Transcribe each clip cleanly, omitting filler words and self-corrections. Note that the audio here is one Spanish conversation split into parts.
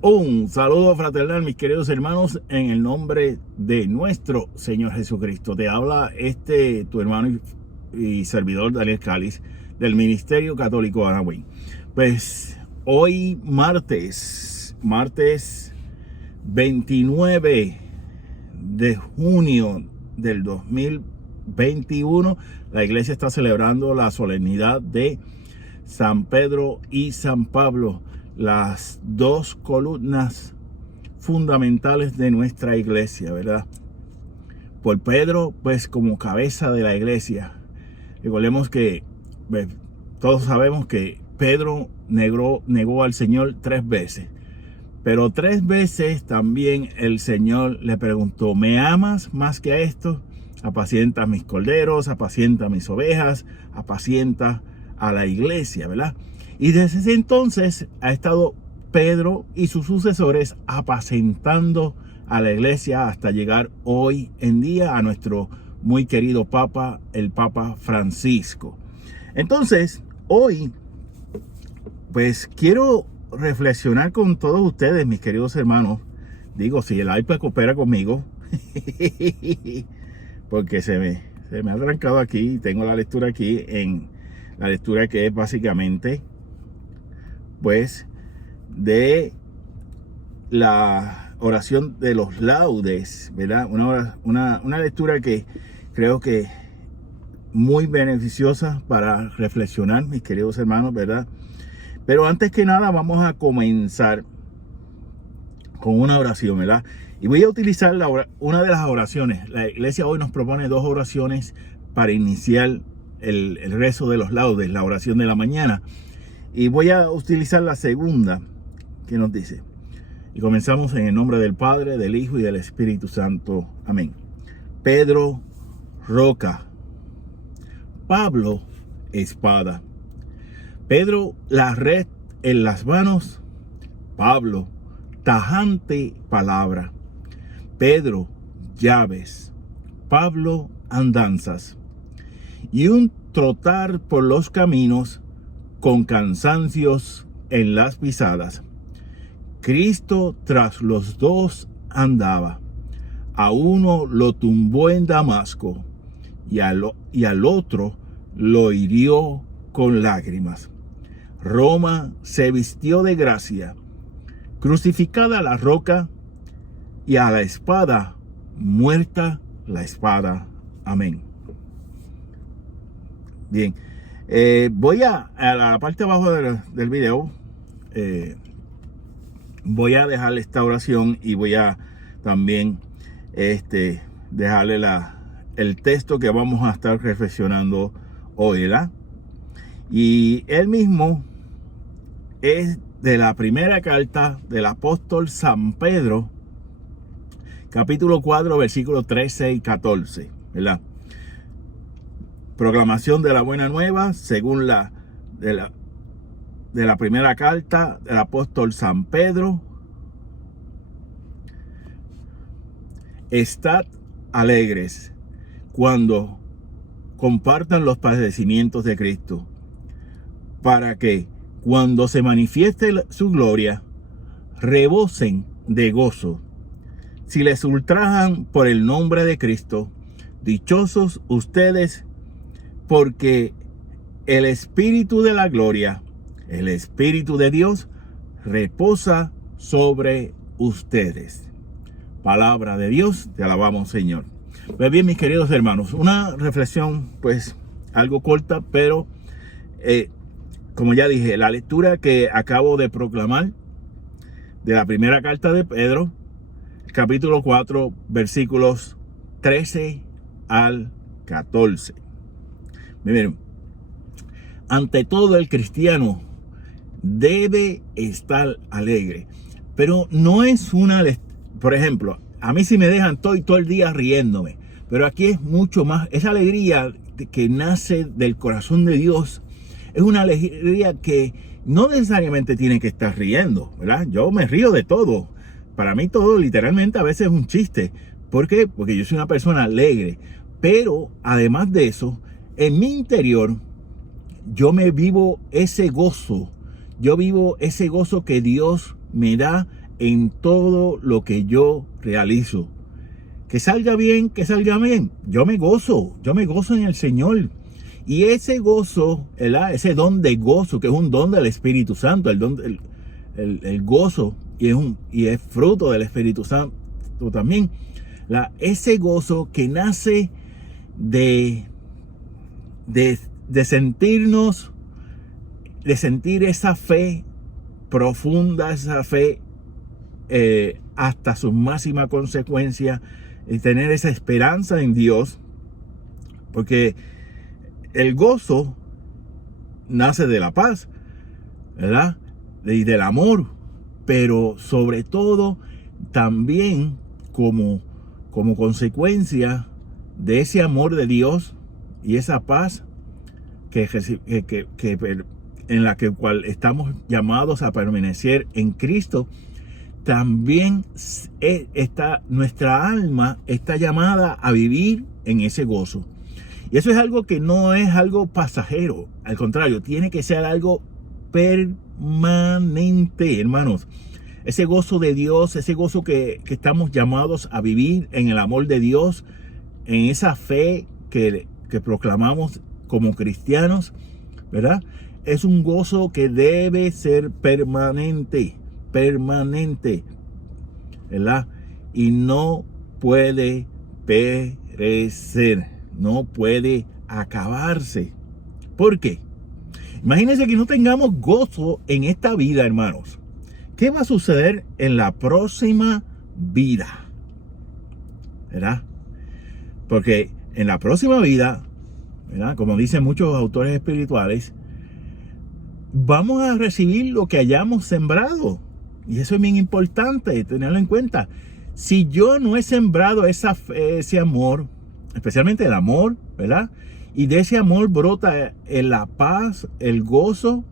Un saludo fraternal, mis queridos hermanos, en el nombre de nuestro Señor Jesucristo. Te habla tu hermano y servidor Daniel Cáliz del Ministerio Católico Anagüey. Pues hoy martes 29 de junio del 2021, la iglesia está celebrando la solemnidad de San Pedro y San Pablo, las dos columnas fundamentales de nuestra iglesia, ¿verdad? Por Pedro, pues como cabeza de la iglesia. Recordemos que todos sabemos que Pedro negó al Señor 3 veces. Pero 3 veces también el Señor le preguntó: ¿me amas más que a esto? Apacienta mis corderos, apacienta mis ovejas, apacienta a la iglesia, ¿verdad? Y desde ese entonces ha estado Pedro y sus sucesores apacentando a la iglesia hasta llegar hoy en día a nuestro muy querido Papa, el Papa Francisco. Entonces, hoy, pues quiero reflexionar con todos ustedes, mis queridos hermanos. Digo, si el iPad coopera conmigo, porque se me ha trancado aquí. Tengo la lectura aquí, en la lectura que es básicamente pues de la oración de los laudes, ¿verdad? Una lectura que creo que muy beneficiosa para reflexionar, mis queridos hermanos, ¿verdad? Pero antes que nada vamos a comenzar con una oración, ¿verdad? Y voy a utilizar una de las oraciones. La iglesia hoy nos propone 2 oraciones para iniciar el rezo de los laudes, la oración de la mañana. Y voy a utilizar la segunda, que nos dice: y comenzamos en el nombre del Padre, del Hijo y del Espíritu Santo. Amén. Pedro, roca. Pablo, espada. Pedro, la red en las manos. Pablo, tajante palabra. Pedro, llaves. Pablo, andanzas. Y un trotar por los caminos con cansancios en las pisadas. Cristo tras los 2 andaba. A uno lo tumbó en Damasco y al otro lo hirió con lágrimas. Roma se vistió de gracia, crucificada la roca, y a la espada muerta la espada. Amén. Bien. Voy a la parte de abajo del video, voy a dejarle esta oración y voy a también dejarle el texto que vamos a estar reflexionando hoy, ¿verdad? Y él mismo es de la primera carta del apóstol San Pedro, capítulo 4, versículos 13 y 14, ¿verdad? Proclamación de la buena nueva según de la primera carta del apóstol San Pedro. Estad alegres cuando compartan los padecimientos de Cristo, para que cuando se manifieste su gloria rebosen de gozo. Si les ultrajan por el nombre de Cristo, dichosos ustedes, porque el Espíritu de la gloria, el Espíritu de Dios, reposa sobre ustedes. Palabra de Dios, te alabamos, Señor. Pues bien, mis queridos hermanos, una reflexión pues algo corta, pero como ya dije, la lectura que acabo de proclamar de la primera carta de Pedro, capítulo 4, versículos 13 al 14. Miren, ante todo el cristiano debe estar alegre, pero no es por ejemplo, a mí si me dejan estoy todo el día riéndome, pero aquí es mucho más. Esa alegría que nace del corazón de Dios es una alegría que no necesariamente tiene que estar riendo, ¿verdad? Yo me río de todo. Para mí todo literalmente a veces es un chiste. ¿Por qué? Porque yo soy una persona alegre. Pero además de eso, en mi interior yo me vivo ese gozo. Yo vivo ese gozo que Dios me da en todo lo que yo realizo. Que salga bien, yo me gozo en el Señor. Y ese gozo, ¿verdad? Ese don de gozo, que es un don del Espíritu Santo, el gozo, y es fruto del Espíritu Santo también. Ese gozo que nace de sentirnos, de sentir esa fe profunda, esa fe hasta su máxima consecuencia, y tener esa esperanza en Dios, porque el gozo nace de la paz, ¿verdad? Y del amor, pero sobre todo también como consecuencia de ese amor de Dios y esa paz en la cual estamos llamados a permanecer en Cristo. También nuestra alma está llamada a vivir en ese gozo. Y eso es algo que no es algo pasajero. Al contrario, tiene que ser algo permanente, hermanos. Ese gozo de Dios, ese gozo que estamos llamados a vivir en el amor de Dios, en esa fe que proclamamos como cristianos, ¿verdad? Es un gozo que debe ser permanente, ¿verdad? Y no puede perecer, no puede acabarse. ¿Por qué? Imagínense que no tengamos gozo en esta vida, hermanos. ¿Qué va a suceder en la próxima vida? ¿Verdad? Porque en la próxima vida, ¿verdad? Como dicen muchos autores espirituales, vamos a recibir lo que hayamos sembrado. Y eso es bien importante tenerlo en cuenta. Si yo no he sembrado ese amor, especialmente el amor, ¿verdad? Y de ese amor brota la paz, el gozo.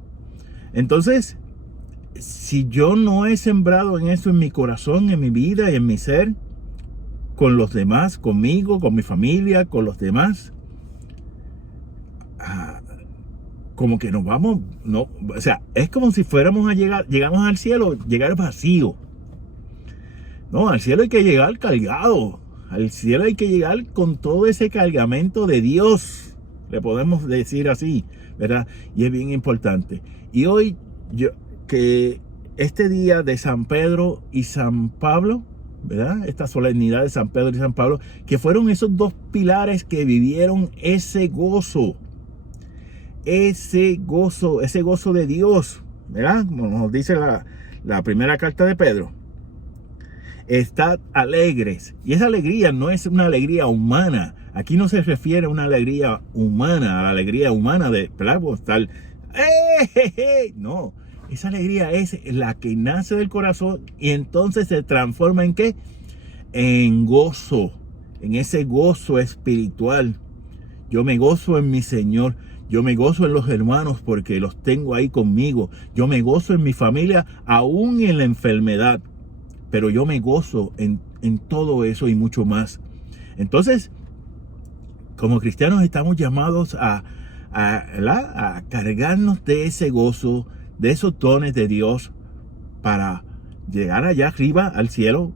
Entonces, si yo no he sembrado en eso en mi corazón, en mi vida y en mi ser, con los demás, conmigo, con mi familia, con los demás, como que nos vamos, no, o sea, es como si llegamos al cielo, llegar vacío. No, al cielo hay que llegar cargado. Al cielo hay que llegar con todo ese cargamento de Dios, le podemos decir así, ¿verdad? Y es bien importante. Y hoy, que este día de San Pedro y San Pablo, ¿verdad? Esta solemnidad de San Pedro y San Pablo, que fueron esos dos pilares que vivieron ese gozo de Dios, ¿verdad? Como nos dice la primera carta de Pedro. Estad alegres. Y esa alegría no es una alegría humana. Aquí no se refiere a una alegría humana, a la alegría humana de, ¿verdad? Tal, no, esa alegría es la que nace del corazón y entonces se transforma ¿en qué? En gozo, en ese gozo espiritual. Yo me gozo en mi Señor. Yo me gozo en los hermanos porque los tengo ahí conmigo. Yo me gozo en mi familia, aún en la enfermedad. Pero yo me gozo en todo eso y mucho más. Entonces, como cristianos estamos llamados a cargarnos de ese gozo, de esos dones de Dios para llegar allá arriba al cielo.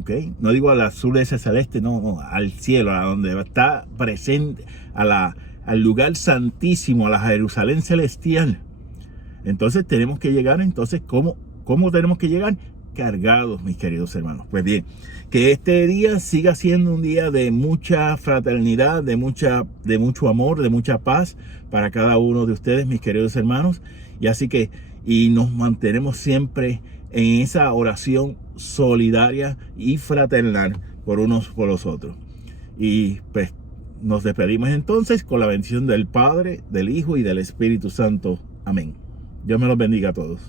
¿Okay? No digo al azul ese celeste, no, al cielo, a donde está presente, al lugar santísimo, a la Jerusalén celestial. Entonces tenemos que llegar, ¿cómo tenemos que llegar? Cargados, mis queridos hermanos. Pues bien, que este día siga siendo un día de mucha fraternidad, de mucho amor, de mucha paz para cada uno de ustedes, mis queridos hermanos. Y nos mantenemos siempre en esa oración solidaria y fraternal por unos por los otros. Y pues nos despedimos entonces con la bendición del Padre, del Hijo y del Espíritu Santo. Amén. Dios me los bendiga a todos.